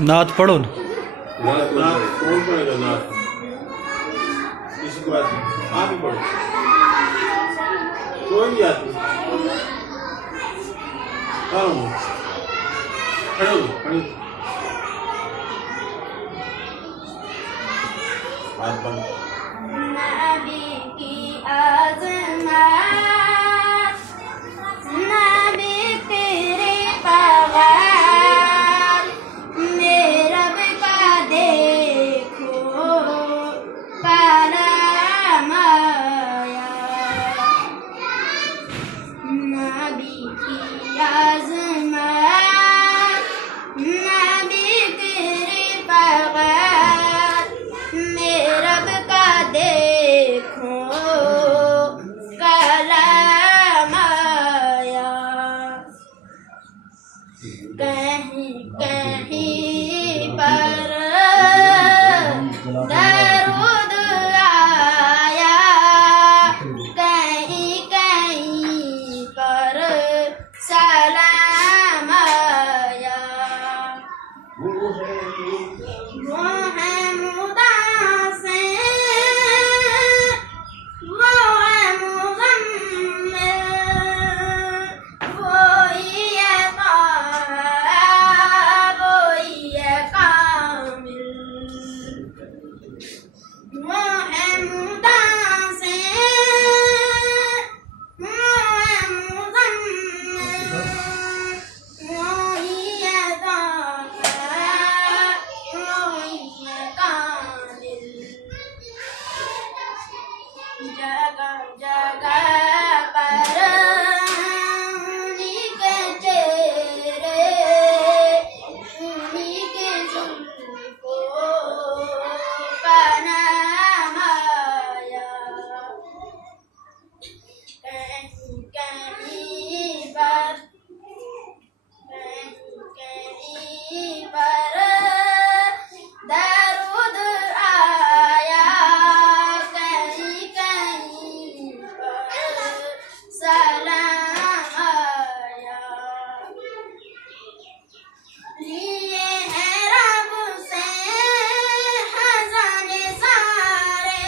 नात पढ़ो ना। नात कौन पढ़ेगा? नात किसी को आती? आप ही पढ़ो। कोई नहीं आती। खड़ो बात बंद। नबी की आज़मात, नबी तेरे पैगाम, मेरे रब का देखो कलाम आया। नबी की आज़मात, नबी तेरे पैगाम, मेरे रब का देखो कलाम आया। कहीं कहीं पर दरूद आया, कहीं कहीं पर सलाम आया। वो है मुदासिर, वो है मुज़म्मिल, वही है ताहा, वही है कामिल। वो है मुदासिर, वो है मुज़म्मिल, वही है ताहा, वही है कामिल। जगह जगह पर उन्हीं के चेहरे, उन्हीं के जुल्फों का नाम आया। कहीं कहीं पर, कहीं पर दरूद आया, कहीं कहीं पर सलाम आया। लिए हैं रब से खजाने सारे,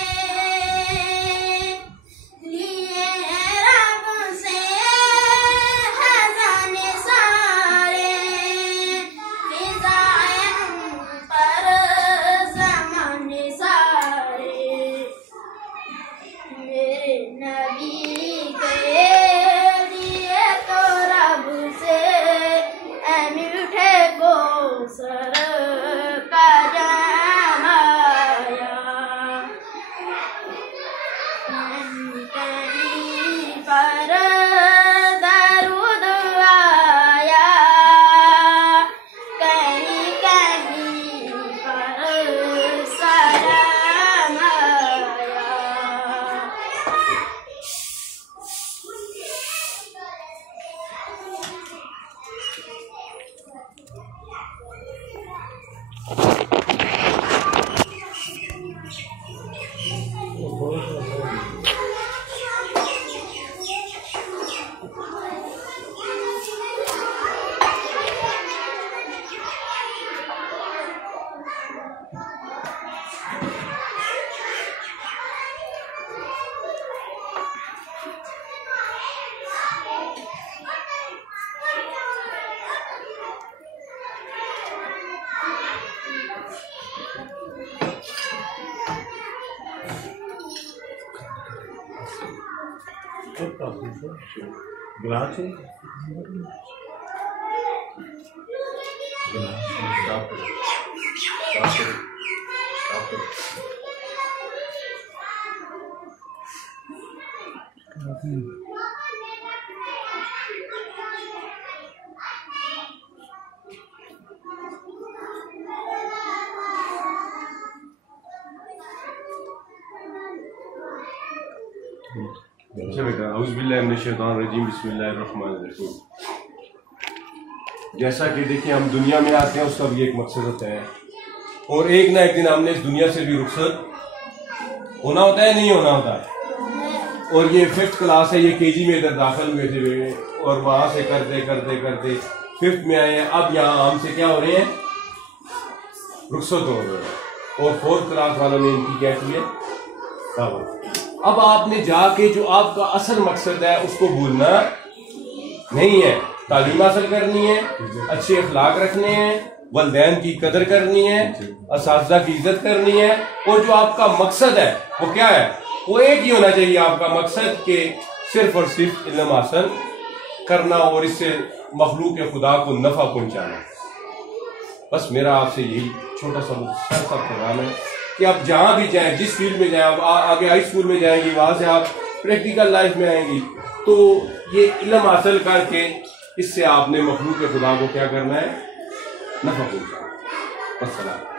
लिए हैं रब से खजाने सारे, फिज़ाए हम पर ज़माने सारे। मेरे नबी के लिए तो रब से ऐ मीठे कौसर का जाम आया। कहीं कहीं पर दरूद आया, कहीं कहीं पर सलाम आया। गिलास है? अच्छा बेटा, औज़ुबिल्लाहिमिनश्शैतानिर्रजीम, बिस्मिल्लाहिर्रहमानिर्रहीम। जैसा कि देखिए हम दुनिया में आते हैं उसका भी एक मकसद होता है, और एक ना एक दिन हमने इस दुनिया से भी रुखसत होना होता है, नहीं होना होता है। और ये 5th क्लास है, ये केजी में इधर दाखिल हुए थे और वहां से करते करते करते 5th में आए हैं। अब यहाँ हमसे क्या हो रहे हैं, रुखसत हो रहे हैं। और 4th क्लास वालों ने इनकी क्या की है, दावत। अब आपने जाके जो आपका असल मकसद है उसको भूलना नहीं है। तालीम हासिल करनी है, अच्छे अखलाक रखने हैं, वलदैन की कदर करनी है, असातिज़ा की इज्जत करनी है। और जो आपका मकसद है वो क्या है, वो एक ही होना चाहिए आपका मकसद के सिर्फ और सिर्फ इल्म हासिल करना और इससे मखलूक खुदा को नफा पहुंचाना। बस मेरा आपसे यही छोटा सा पैगाम है कि आप जहां भी जाएं, जिस फील्ड में जाएं, आप आगे हाई स्कूल में जाएंगी, वहां से आप प्रैक्टिकल लाइफ में आएंगी, तो ये इल्म हासिल करके इससे आपने मखलूक खुदा को क्या करना है, नफा पहुंचाना। अस्सलाम।